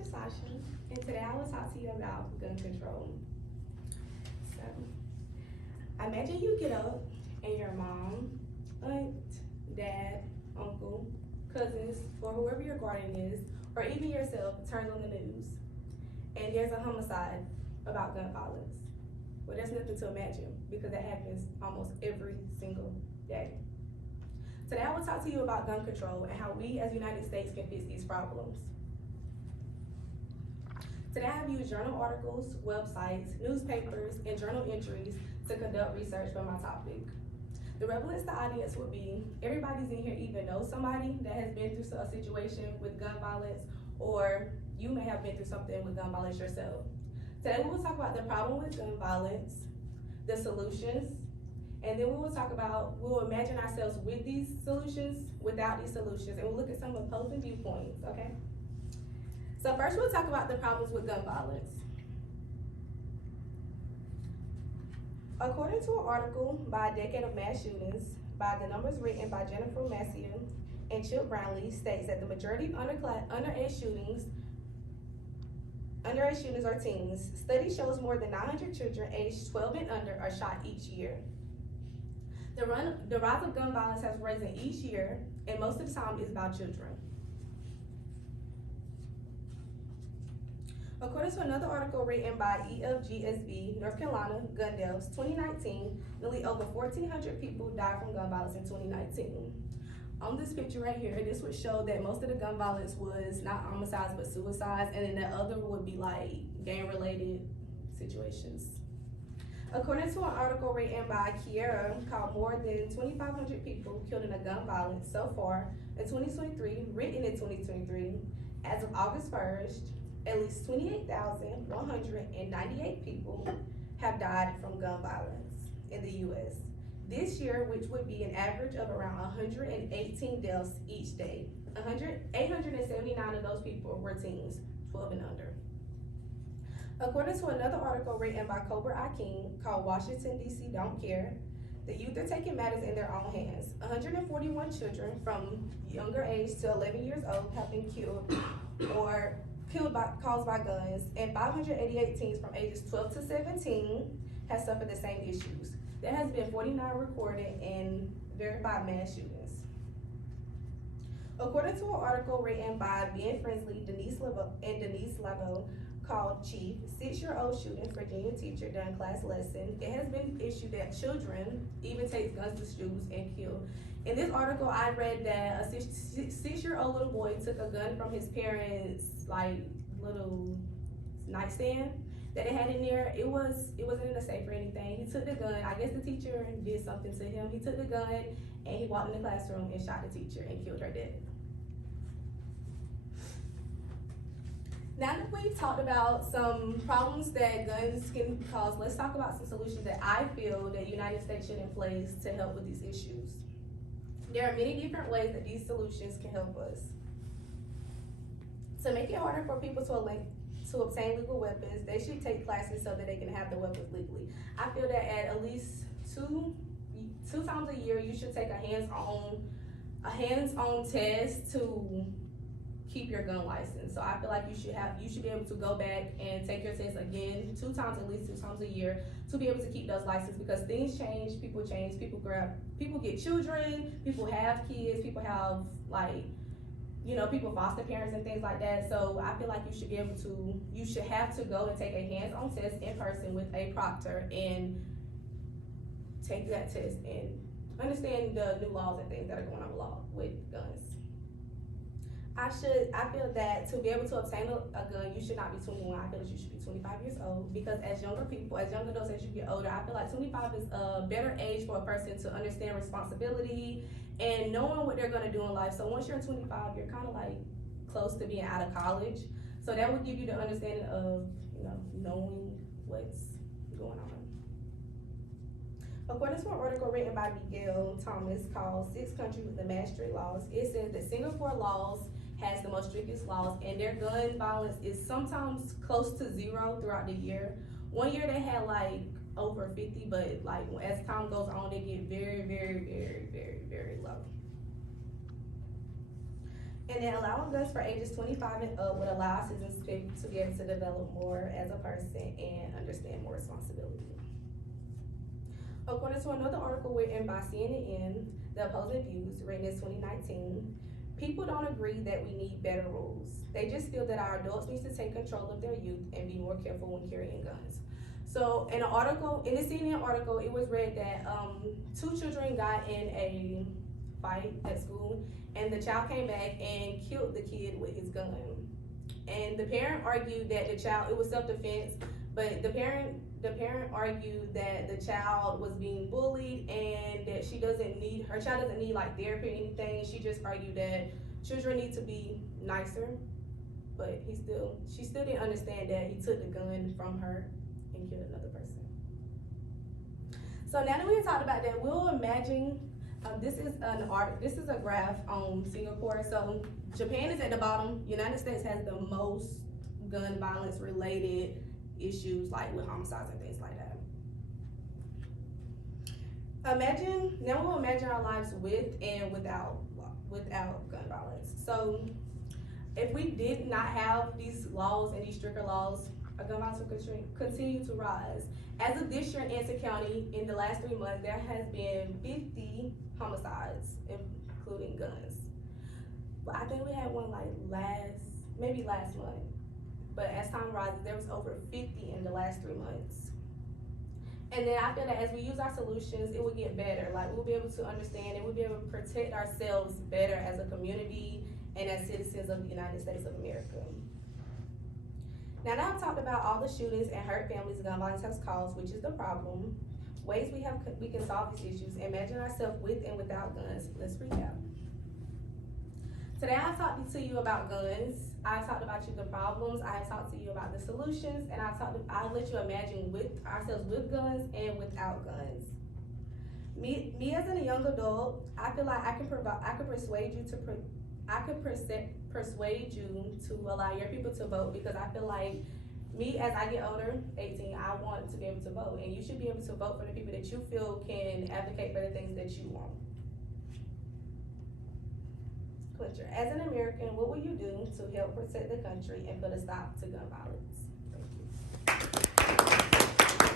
Teacher Sasha, and today I will talk to you about gun control. So, imagine you get up and your mom, aunt, dad, uncle, cousins, or whoever your guardian is, or even yourself, turns on the news, and there's a homicide about gun violence. Well, there's nothing to imagine because that happens almost every single day. Today I will talk to you about gun control and how we as the United States can fix these problems. Today I have used journal articles, websites, newspapers, and journal entries to conduct research for my topic. The relevance to audience would be everybody's in here either knows somebody that has been through a situation with gun violence, or you may have been through something with gun violence yourself. Today we will talk about the problem with gun violence, the solutions, and then we will imagine ourselves with these solutions, without these solutions, and we'll look at some opposing viewpoints, okay? So first we'll talk about the problems with gun violence. According to an article by A Decade of Mass Shootings, by the numbers written by Jennifer Massieu and Chip Brownlee, states that the majority of underage shootings are teens. Study shows more than 900 children aged 12 and under are shot each year. The rise of gun violence has risen each year, and most of the time is about children. According to another article written by EFGSB, North Carolina Gun Deaths 2019, nearly over 1,400 people died from gun violence in 2019. On this picture right here, this would show that most of the gun violence was not homicides but suicides, and then the other would be like gang-related situations. According to an article written by Kiera called More Than 2,500 People Killed in a Gun Violence So Far in 2023, written in 2023, as of August 1st, at least 28,198 people have died from gun violence in the U.S. this year, which would be an average of around 118 deaths each day. 879 of those people were teens, 12 and under. According to another article written by Cobra I. King called Washington, D.C. Don't Care, the youth are taking matters in their own hands. 141 children from younger age to 11 years old have been killed or caused by guns, and 588 teens from ages 12 to 17 have suffered the same issues. There has been 49 recorded and verified mass shootings. According to an article written by Ben Frensley, Denise Laveau, called Chief, 6-year-old shooting Virginia teacher during class lesson, it has been issued that children even take guns to schools and kill. In this article, I read that a 6-year-old little boy took a gun from his parents' little nightstand that they had in there. It wasn't in a safe or anything. He took the gun. I guess the teacher did something to him. He took the gun and he walked in the classroom and shot the teacher and killed her dead. Now that we've talked about some problems that guns can cause, let's talk about some solutions that I feel that the United States should in place to help with these issues. There are many different ways that these solutions can help us. To make it harder for people to obtain legal weapons, they should take classes so that they can have the weapons legally. I feel that at least two times a year, you should take a hands-on test to keep your gun license. So I feel like you should be able to go back and take your test again at least two times a year to be able to keep those licenses, because things change, people get children, people have kids, people have people foster parents and things like that. So I feel like you should have to go and take a hands-on test in person with a proctor and take that test and understand the new laws and things that are going on with guns. I feel that to be able to obtain a gun, you should not be 21. I feel that you should be 25 years old, because as young adults, as you get older, I feel like 25 is a better age for a person to understand responsibility and knowing what they're gonna do in life. So once you're 25, you're kind of like close to being out of college. So that would give you the understanding of, knowing what's going on. According to an article written by Miguel Thomas called 6 Countries with the Mass Strict Laws, it says that Singapore laws has the most strictest laws, and their gun violence is sometimes close to 0 throughout the year. One year they had over 50, but as time goes on, they get very, very, very, very, very low. And then allowing guns for ages 25 and up would allow citizens to be able to develop more as a person and understand more responsibility. According to another article written by CNN, The Opposing Views, written in 2019, people don't agree that we need better rules. They just feel that our adults need to take control of their youth and be more careful when carrying guns. So in the CNN article, it was read that 2 children got in a fight at school, and the child came back and killed the kid with his gun. And the parent argued that it was self-defense, but the parent argued that the child was being bullied and that her child doesn't need like therapy or anything. She just argued that children need to be nicer, but she still didn't understand that he took the gun from her and killed another person. So now that we've talked about that, we'll imagine, this is a graph on Singapore. So Japan is at the bottom. United States has the most gun violence related issues, like with homicides and things like that. Now we'll imagine our lives with and without gun violence. So if we did not have these laws and these stricter laws, gun violence would continue to rise. As of this year in Anson County, in the last 3 months, there has been 50 homicides, including guns. But I think we had one like last month. But as time rises, there was over 50 in the last 3 months. And then I feel that as we use our solutions, it will get better. Like, we'll be able to understand and we'll be able to protect ourselves better as a community and as citizens of the United States of America. Now that I've talked about all the shootings and hurt families gun violence has caused, which is the problem, ways we can solve these issues, imagine ourselves with and without guns. Let's recap. Today I've talked to you about guns. I've talked about the problems. I've talked to you about the solutions, and I'll let you imagine ourselves with guns and without guns. Me as a young adult, I feel like I could persuade you to allow your people to vote, because I feel like me, as I get older, 18, I want to be able to vote, and you should be able to vote for the people that you feel can advocate for the things that you want. As an American, what will you do to help protect the country and put a stop to gun violence?